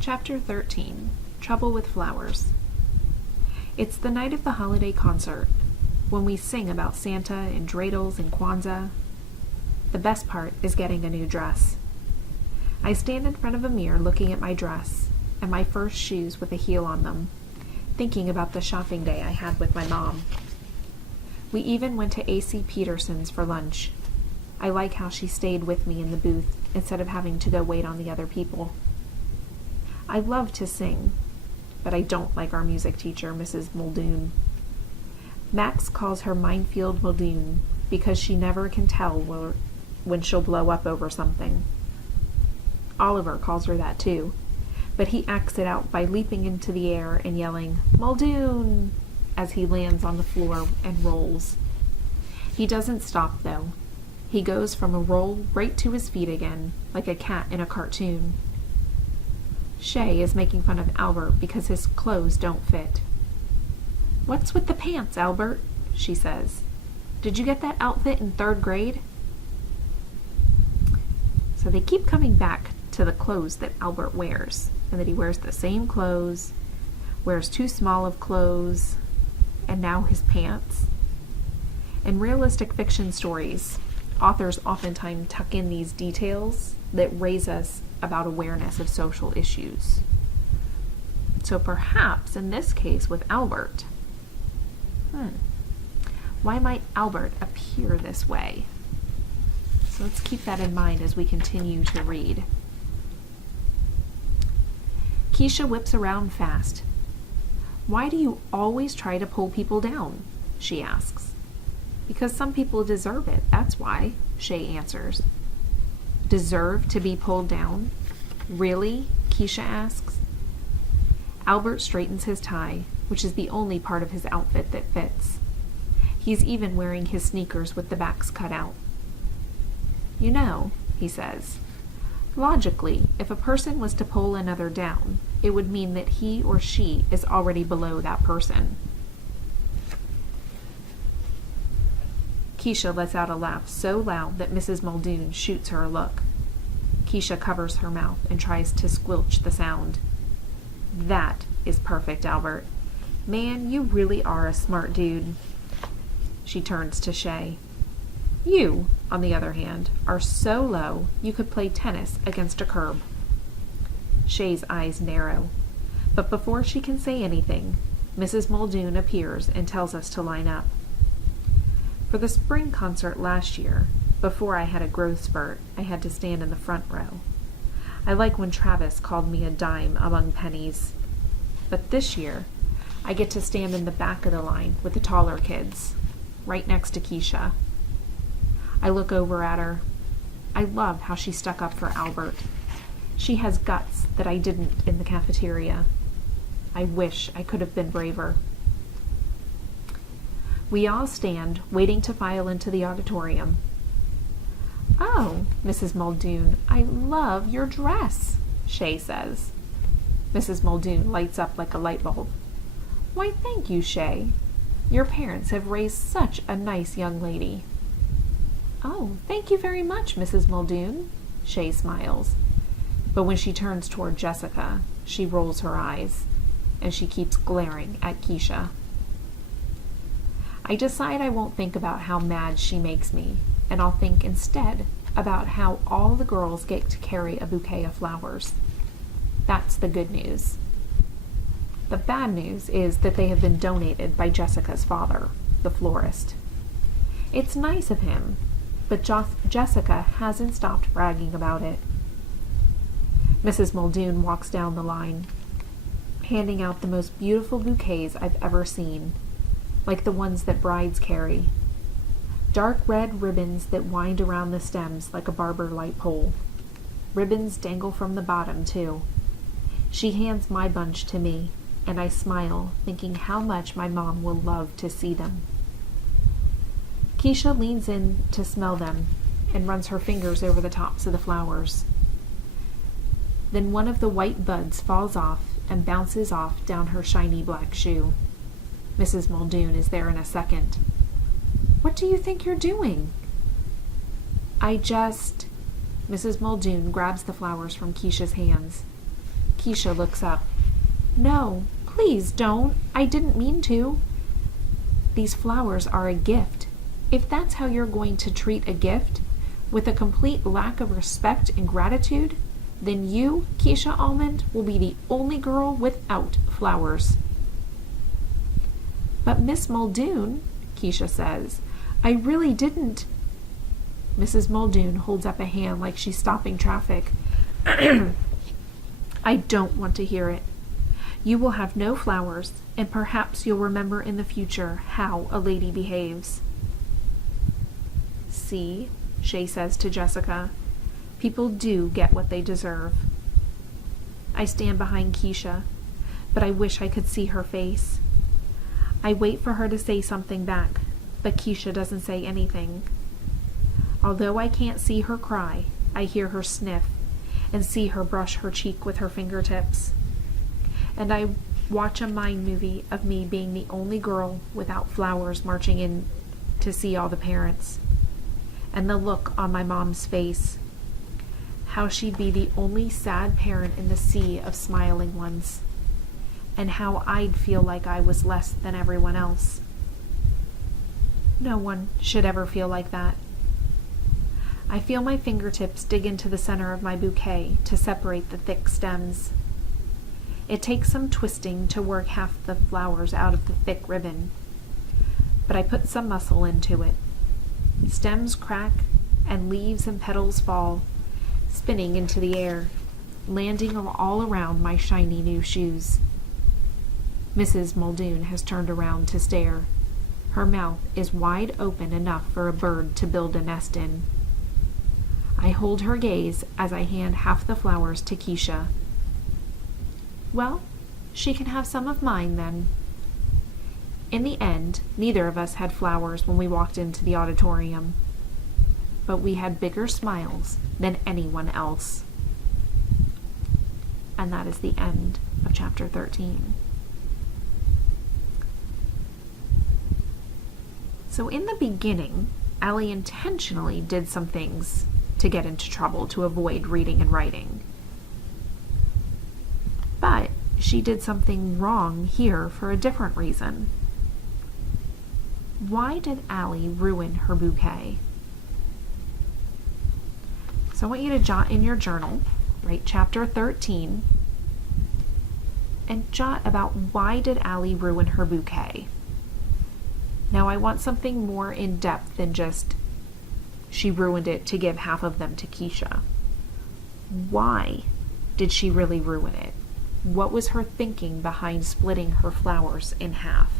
Chapter 13. Trouble with Flowers. It's the night of the holiday concert, when we sing about Santa and dreidels and Kwanzaa. The best part is getting a new dress. I stand in front of a mirror looking at my dress and my first shoes with a heel on them, thinking about the shopping day I had with my mom. We even went to A.C. Peterson's for lunch. I like how she stayed with me in the booth instead of having to go wait on the other people. I love to sing, but I don't like our music teacher, Mrs. Muldoon. Max calls her Minefield Muldoon because she never can tell when she'll blow up over something. Oliver calls her that too, but he acts it out by leaping into the air and yelling, "Muldoon!" as he lands on the floor and rolls. He doesn't stop, though. He goes from a roll right to his feet again, like a cat in a cartoon. Shay is making fun of Albert because his clothes don't fit. "What's with the pants, Albert?" she says. "Did you get that outfit in 3rd grade?" So they keep coming back to the clothes that Albert wears, and that he wears the same clothes, wears too small of clothes, and now his pants. In realistic fiction stories, authors oftentimes tuck in these details that raise us about awareness of social issues. So perhaps in this case with Albert, why might Albert appear this way? So let's keep that in mind as we continue to read. Keisha whips around fast. "Why do you always try to pull people down?" she asks. "Because some people deserve it, that's why," Shay answers. "Deserve to be pulled down? Really?" Keisha asks. Albert straightens his tie, which is the only part of his outfit that fits. He's even wearing his sneakers with the backs cut out. "You know," he says, "logically, if a person was to pull another down, it would mean that he or she is already below that person." Keisha lets out a laugh so loud that Mrs. Muldoon shoots her a look. Keisha covers her mouth and tries to squelch the sound. "That is perfect, Albert. Man, you really are a smart dude." She turns to Shay. "You, on the other hand, are so low you could play tennis against a curb." Shay's eyes narrow, but before she can say anything, Mrs. Muldoon appears and tells us to line up. For the spring concert last year, before I had a growth spurt, I had to stand in the front row. I like when Travis called me a dime among pennies. But this year, I get to stand in the back of the line with the taller kids, right next to Keisha. I look over at her. I love how she stuck up for Albert. She has guts that I didn't in the cafeteria. I wish I could have been braver. We all stand, waiting to file into the auditorium. "Oh, Mrs. Muldoon, I love your dress," Shay says. Mrs. Muldoon lights up like a light bulb. "Why, thank you, Shay. Your parents have raised such a nice young lady." "Oh, thank you very much, Mrs. Muldoon," Shay smiles. But when she turns toward Jessica, she rolls her eyes, and she keeps glaring at Keisha. I decide I won't think about how mad she makes me, and I'll think instead about how all the girls get to carry a bouquet of flowers. That's the good news. The bad news is that they have been donated by Jessica's father, the florist. It's nice of him, but Jessica hasn't stopped bragging about it. Mrs. Muldoon walks down the line, handing out the most beautiful bouquets I've ever seen, like the ones that brides carry. Dark red ribbons that wind around the stems like a barber light pole. Ribbons dangle from the bottom, too. She hands my bunch to me, and I smile, thinking how much my mom will love to see them. Keisha leans in to smell them and runs her fingers over the tops of the flowers. Then one of the white buds falls off and bounces off down her shiny black shoe. Mrs. Muldoon is there in a second. "What do you think you're doing?" Mrs. Muldoon grabs the flowers from Keisha's hands. Keisha looks up. No, please don't. I didn't mean to. These flowers are a gift. If that's how you're going to treat a gift, with a complete lack of respect and gratitude, then you, Keisha Almond, will be the only girl without flowers. But Miss Muldoon, Keisha says, I really didn't. Mrs. Muldoon holds up a hand like she's stopping traffic. I don't want to hear it. You will have no flowers, and perhaps you'll remember in the future how a lady behaves. See, Shay says to Jessica, people do get what they deserve. I stand behind Keisha, but I wish I could see her face. I wait for her to say something back, but Keisha doesn't say anything. Although I can't see her cry, I hear her sniff and see her brush her cheek with her fingertips. And I watch a mind movie of me being the only girl without flowers marching in to see all the parents. And the look on my mom's face. How she'd be the only sad parent in the sea of smiling ones. And how I'd feel like I was less than everyone else. No one should ever feel like that. I feel my fingertips dig into the center of my bouquet to separate the thick stems. It takes some twisting to work half the flowers out of the thick ribbon, but I put some muscle into it. Stems crack, and leaves and petals fall, spinning into the air, landing all around my shiny new shoes. Mrs. Muldoon has turned around to stare. Her mouth is wide open enough for a bird to build a nest in. I hold her gaze as I hand half the flowers to Keisha. Well, she can have some of mine then. In the end, neither of us had flowers when we walked into the auditorium, but we had bigger smiles than anyone else. And that is the end of chapter 13. So in the beginning, Allie intentionally did some things to get into trouble to avoid reading and writing. But she did something wrong here for a different reason. Why did Allie ruin her bouquet? So I want you to jot in your journal, write chapter 13, and jot about why did Allie ruin her bouquet. Now I want something more in depth than just she ruined it to give half of them to Keisha. Why did she really ruin it? What was her thinking behind splitting her flowers in half?